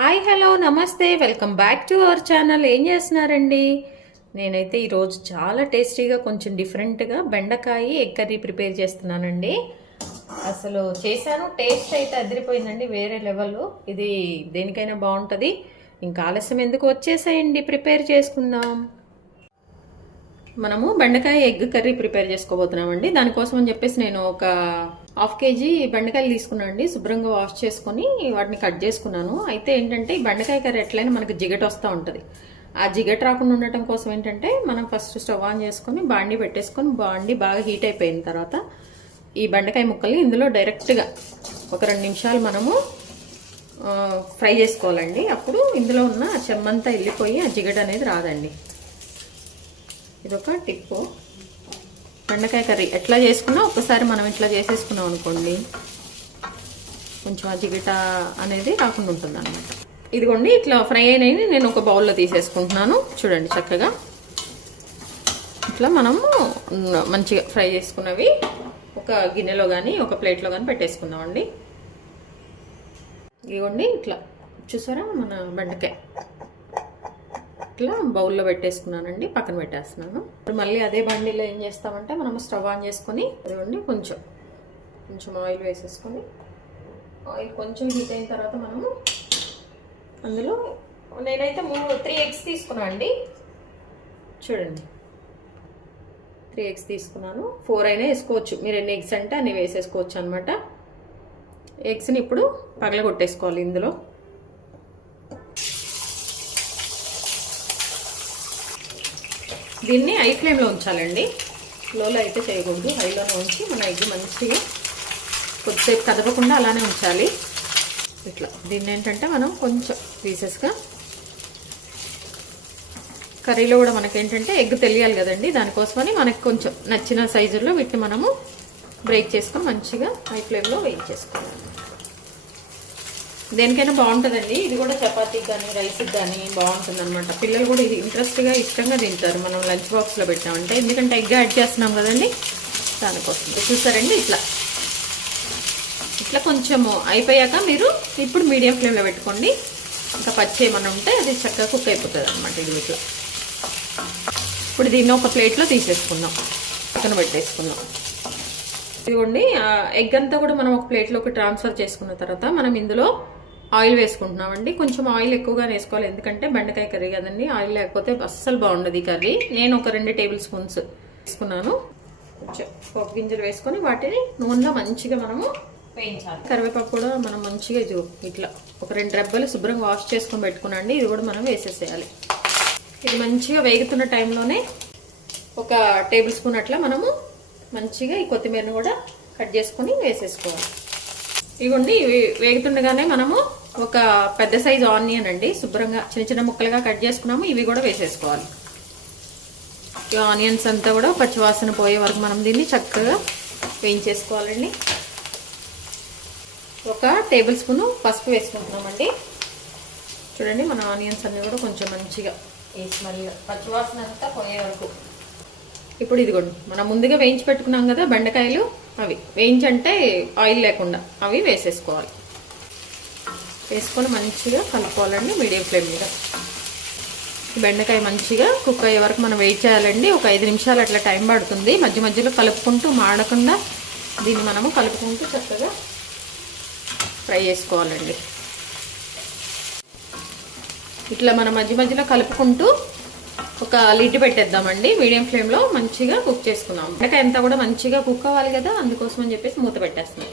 Hi hello నమస్తే welcome back to our channel. ఏం చేస్తున్నారండి? నేనైతే ఈరోజు చాలా టేస్టీగా కొంచెం డిఫరెంట్గా బెండకాయ ఎగ్ కర్రీ ప్రిపేర్ చేస్తున్నానండి. అసలు చేశాను, టేస్ట్ అయితే అదిరిపోయిందండి, వేరే లెవెల్. ఇది దేనికైనా బాగుంటుంది. ఇంకా ఆలస్యం ఎందుకు, వచ్చేసేయండి ప్రిపేర్ చేసుకుందాం. మనము బెండకాయ ఎగ్ కర్రీ ప్రిపేర్ చేసుకోబోతున్నామండి. దానికోసం అని చెప్పేసి నేను ఒక హాఫ్ కేజీ బెండకాయలు తీసుకున్నాను అండి. శుభ్రంగా వాష్ చేసుకుని వాటిని కట్ చేసుకున్నాను. అయితే ఏంటంటే ఈ బెండకాయ కర్రీ ఎట్లయినా మనకి జిగట వస్తూ ఉంటుంది. ఆ జిగట రాకుండా ఉండటం కోసం ఏంటంటే మనం ఫస్ట్ స్టవ్ ఆన్ చేసుకొని బాండి పెట్టేసుకొని బాండి బాగా హీట్ అయిపోయిన తర్వాత ఈ బెండకాయ ముక్కల్ని ఇందులో డైరెక్ట్గా ఒక 2 నిమిషాలు మనము ఫ్రై చేసుకోవాలండి. అప్పుడు ఇందులో ఉన్న చెమ్మంతా వెళ్ళిపోయి ఆ జిగట అనేది రాదండి. ఇదొక టిప్పు. బెండకాయ కర్రీ ఎట్లా చేసుకున్నా ఒకసారి మనం ఇట్లా చేసేసుకున్నాం అనుకోండి, కొంచెం ఆ జిగిట అనేది రాకుండా ఉంటుంది అనమాట. ఇదిగోండి, ఇట్లా ఫ్రై అయినవి నేను ఒక బౌల్లో తీసేసుకుంటున్నాను. చూడండి చక్కగా ఇట్లా మనము మంచిగా ఫ్రై చేసుకున్నవి ఒక గిన్నెలో కానీ ఒక ప్లేట్లో కానీ పెట్టేసుకుందామండి. ఇదిగోండి ఇట్లా చూసారా మన బెండకాయ ఇట్లా బౌల్లో పెట్టేసుకున్నానండి, పక్కన పెట్టేస్తున్నాను. ఇప్పుడు మళ్ళీ అదే బండిలో ఏం చేస్తామంటే మనం స్టవ్ ఆన్ చేసుకొని అదిగోండి కొంచెం ఆయిల్ వేసేసుకొని, ఆయిల్ కొంచెం హీట్ అయిన తర్వాత మనము అందులో నేనైతే 3 ఎగ్స్ తీసుకున్నాను అండి. చూడండి 3 ఎగ్స్ తీసుకున్నాను. 4 అయినా వేసుకోవచ్చు, మీరు ఎన్ని ఎగ్స్ అంటే అన్ని వేసేసుకోవచ్చు అనమాట. ఎగ్స్ని ఇప్పుడు పగలగొట్టేసుకోవాలి ఇందులో. దీన్ని హై ఫ్లేమ్లో ఉంచాలండి, లోలో అయితే చేయకూడదు. హైలోనే ఉంచి మన ఎగ్ మంచిగా కొద్దిసేపు కదపకుండా అలానే ఉంచాలి. ఇట్లా దీన్ని ఏంటంటే మనం కొంచెం పీసెస్గా, కర్రీలో కూడా మనకేంటంటే ఎగ్ తెలియాలి కదండి, దానికోసమని మనకి కొంచెం నచ్చిన సైజుల్లో వీటిని మనము బ్రేక్ చేసుకొని మంచిగా హై ఫ్లేమ్లో వేయించేసుకోవాలి. దేనికైనా బాగుంటుందండి. ఇది కూడా చపాతీకి కానీ రైస్కి కానీ బాగుంటుంది అనమాట. పిల్లలు కూడా ఇది ఇంట్రెస్ట్గా ఇష్టంగా తింటారు మనం లంచ్ బాక్స్లో పెట్టామంటే, ఎందుకంటే ఎగ్ యాడ్ చేస్తున్నాం కదండి, దానికోసం. చూస్తారండి ఇట్లా కొంచెము అయిపోయాక మీరు ఇప్పుడు మీడియం ఫ్లేమ్లో పెట్టుకోండి. ఇంకా పచ్చి ఏమన్నా ఉంటే అది చక్కగా కుక్ అయిపోతుంది అనమాట. ఇది ఇట్లా ఇప్పుడు దీన్ని ఒక ప్లేట్లో తీసేసుకుందాం, పక్కన పెట్టేసుకుందాం. ఇదిగోండి ఎగ్ అంతా కూడా మనం ఒక ప్లేట్లోకి ట్రాన్స్ఫర్ చేసుకున్న తర్వాత మనం ఇందులో ఆయిల్ వేసుకుంటున్నామండి. కొంచెం ఆయిల్ ఎక్కువగానే వేసుకోవాలి, ఎందుకంటే బెండకాయ కర్రీ కదండి, ఆయిల్ లేకపోతే అస్సలు బాగుండదు ఈ కర్రీ. నేను ఒక 2 టేబుల్ స్పూన్స్ వేసుకున్నాను. కొంచెం పోపు గింజలు వేసుకొని వాటిని నూనెలో మంచిగా మనము వేయించాలి. కరివేపాకు కూడా మనం మంచిగా ఇట్లా ఒక 2 రెబ్బలు శుభ్రంగా వాష్ చేసుకొని పెట్టుకున్నాండి. ఇది కూడా మనం వేసేసేయాలి. ఇది మంచిగా వేగుతున్న టైంలోనే ఒక టేబుల్ స్పూన్ అట్లా మనము మంచిగా ఈ కొత్తిమీరను కూడా కట్ చేసుకొని వేసేసుకోవాలి. ఇవ్వండి, ఇవి వేగుతుండగానే మనము ఒక పెద్ద సైజు ఆనియన్ అండి, శుభ్రంగా చిన్న చిన్న ముక్కలుగా కట్ చేసుకున్నాము, ఇవి కూడా వేసేసుకోవాలి. ఈ ఆనియన్స్ అంతా కూడా పచ్చివాసన పోయే వరకు మనం దీన్ని చక్కగా వేయించేసుకోవాలండి. ఒక టేబుల్ స్పూన్ పసుపు వేసుకుంటున్నామండి. చూడండి మన ఆనియన్స్ అన్నీ కూడా కొంచెం మంచిగా ఈ స్మెల్ పచ్చివాసన అంతా పోయే వరకు. ఇప్పుడు ఇదిగోండి మనం ముందుగా వేయించి పెట్టుకున్నాం కదా బెండకాయలు, అవి వేయించంటే ఆయిల్ లేకుండా అవి వేసేసుకోవాలి. వేసుకొని మంచిగా కలుపుకోవాలండి మీడియం ఫ్లేమ్ మీద. బెండకాయ మంచిగా కుక్ అయ్యే వరకు మనం వెయిట్ చేయాలండి. ఒక 5 నిమిషాలు అట్లా టైం పడుతుంది. మధ్య మధ్యలో కలుపుకుంటూ మాడకుండా దీన్ని మనము కలుపుకుంటూ చక్కగా ఫ్రై చేసుకోవాలండి. ఇట్లా మనం మధ్య మధ్యలో కలుపుకుంటూ ఒక లిడ్ పెట్టేద్దామండి. మీడియం ఫ్లేమ్లో మంచిగా కుక్ చేసుకున్నాం. బెండకాయ అంతా కూడా మంచిగా కుక్ అవ్వాలి కదా, అందుకోసం అని చెప్పేసి మూత పెట్టేస్తున్నాం.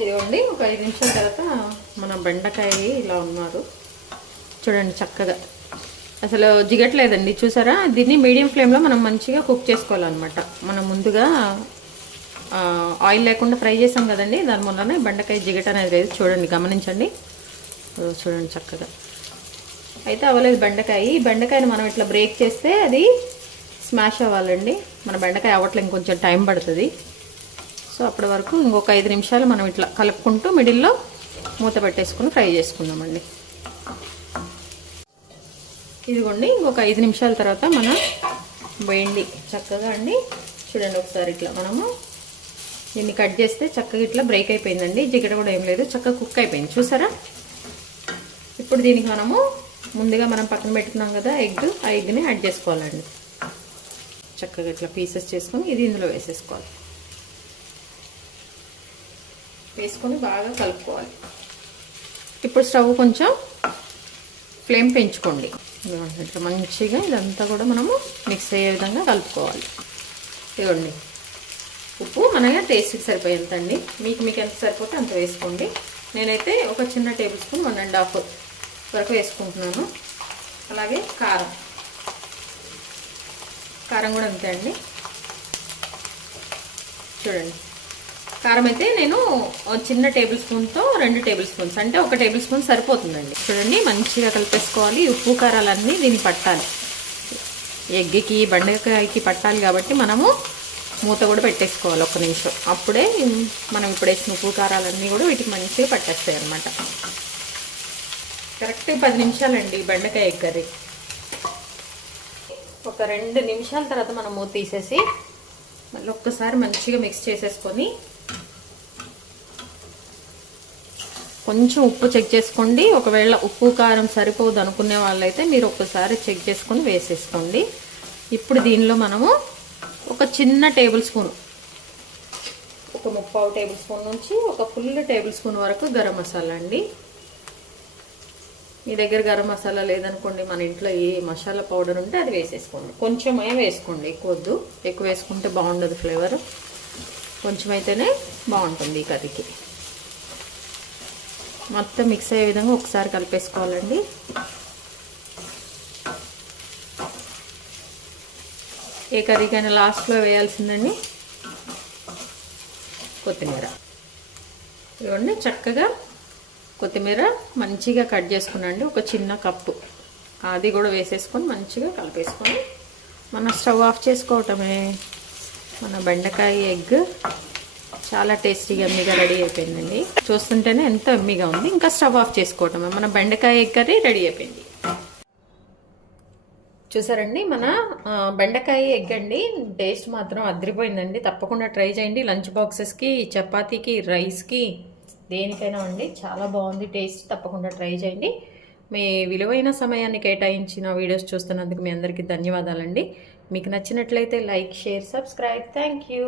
ఇదిగోండి ఒక 5 నిమిషాల తర్వాత మన బెండకాయ ఇలా ఉన్నారు. చూడండి చక్కగా అసలు జిగట్లేదండి, చూసారా? దీన్ని మీడియం ఫ్లేమ్లో మనం మంచిగా కుక్ చేసుకోవాలన్నమాట. మనం ముందుగా ఆయిల్ లేకుండా ఫ్రై చేసాం కదండి, దాని వల్లనే బెండకాయ జిగట అనేది లేదు. చూడండి గమనించండి, చూడండి చక్కగా అయితే అవ్వలేదు బెండకాయ. ఈ బెండకాయని మనం ఇట్లా బ్రేక్ చేస్తే అది స్మాష్ అవ్వాలండి. మన బెండకాయ అవ్వట్లే, ఇంకొంచెం టైం పడుతుంది. సో అప్పటి వరకు ఇంకొక 5 నిమిషాలు మనం ఇట్లా కలుపుకుంటూ మిడిల్లో మూత పెట్టేసుకుని ఫ్రై చేసుకుందామండి. ఇదిగోండి ఇంకొక 5 నిమిషాల తర్వాత మన బెండి చక్కగా అండి. చూడండి ఒకసారి ఇట్లా మనము దీన్ని కట్ చేస్తే చక్కగా ఇట్లా బ్రేక్ అయిపోయిందండి. జిగట కూడా ఏం లేదు, చక్కగా కుక్ అయిపోయింది చూసారా. ఇప్పుడు దీనికి మనము ముందుగా మనం పక్కన పెట్టుకున్నాం కదా ఎగ్, ఆ ఎగ్ని యాడ్ చేసుకోవాలండి. చక్కగా ఇట్లా పీసెస్ చేసుకొని ఇది ఇందులో వేసేసుకోవాలి. వేసుకొని బాగా కలుపుకోవాలి. ఇప్పుడు స్టవ్ కొంచెం ఫ్లేమ్ పెంచుకోండి. ఇట్లా మంచిగా ఇదంతా కూడా మనము మిక్స్ అయ్యే విధంగా కలుపుకోవాలి. ఇవ్వండి, ఉప్పు మన టేస్ట్కి సరిపోయేంతండి. మీకు ఎంత సరిపోతే అంత వేసుకోండి. నేనైతే ఒక చిన్న టేబుల్ స్పూన్ 1.5 వరకు వేసుకుంటున్నాను. అలాగే కారం కూడా అంతే అండి. చూడండి, కారం అయితే నేను చిన్న టేబుల్ స్పూన్తో 2 టేబుల్ స్పూన్స్ అంటే 1 టేబుల్ స్పూన్ సరిపోతుందండి. చూడండి, మంచిగా కలిపేసుకోవాలి. ఉప్పు కారాలన్నీ దీనికి పట్టాలి, ఎగ్కి బెండకాయకి పట్టాలి. కాబట్టి మనము మూత కూడా పెట్టేసుకోవాలి 1 నిమిషం. అప్పుడే మనం ఇప్పుడు వేసిన ఉప్పు కారాలన్నీ కూడా వీటికి మంచిగా పట్టేస్తాయి అన్నమాట. కరెక్ట్ 10 నిమిషాలండి బెండకాయ ఎగ్ కర్రీ. ఒక 2 నిమిషాల తర్వాత మనం మూత తీసేసి మళ్ళీ ఒక్కసారి మంచిగా మిక్స్ చేసేసుకొని కొంచెం ఉప్పు చెక్ చేసుకోండి. ఒకవేళ ఉప్పు కారం సరిపోదు అనుకునే వాళ్ళైతే మీరు ఒక్కసారి చెక్ చేసుకొని వేసేసుకోండి. ఇప్పుడు దీనిలో మనము ఒక చిన్న టేబుల్ స్పూన్, ఒక 3/4 టేబుల్ స్పూన్ నుంచి ఒక ఫుల్ టేబుల్ స్పూన్ వరకు గరం మసాలా అండి. మీ దగ్గర గరం మసాలా లేదనుకోండి, మన ఇంట్లో ఏ మసాలా పౌడర్ ఉంటే అది వేసేసుకోండి. కొంచెమే వేసుకోండి, ఎక్కువ వద్దు. ఎక్కువ వేసుకుంటే బాగుండదు ఫ్లేవర్. కొంచెం అయితేనే బాగుంటుంది ఈ కర్రీకి. మొత్తం మిక్స్ అయ్యే విధంగా ఒకసారి కలిపేసుకోవాలండి. ఏ కర్రీకైనా లాస్ట్లో వేయాల్సిందండి కొత్తిమీర. ఇవ్వండి, చక్కగా కొత్తిమీర మంచిగా కట్ చేసుకున్నాండి. ఒక చిన్న కప్పు అది కూడా వేసేసుకొని మంచిగా కలిపేసుకొని మన స్టవ్ ఆఫ్ చేసుకోవటమే. మన బెండకాయ ఎగ్ చాలా టేస్టీగా ఎమ్మిగా రెడీ అయిపోయిందండి. చూస్తుంటేనే ఎంతో ఎమ్మిగా ఉంది. ఇంకా స్టవ్ ఆఫ్ చేసుకోవటమే. మన బెండకాయ ఎగ్ కర్రీ రెడీ అయిపోయింది. చూసారండి, మన బెండకాయ ఎగ్ అండి. టేస్ట్ మాత్రం అదిరిపోయిందండి. తప్పకుండా ట్రై చేయండి. లంచ్ బాక్సెస్కి, చపాతీకి, రైస్కి, దేనికైనా అండి. చాలా బాగుంది టేస్ట్. తప్పకుండా ట్రై చేయండి. మీ విలువైన సమయాన్ని కేటాయించిన వీడియోస్ చూస్తున్నందుకు మీ అందరికీ ధన్యవాదాలండి. మీకు నచ్చినట్లయితే like, share, subscribe. Thank you.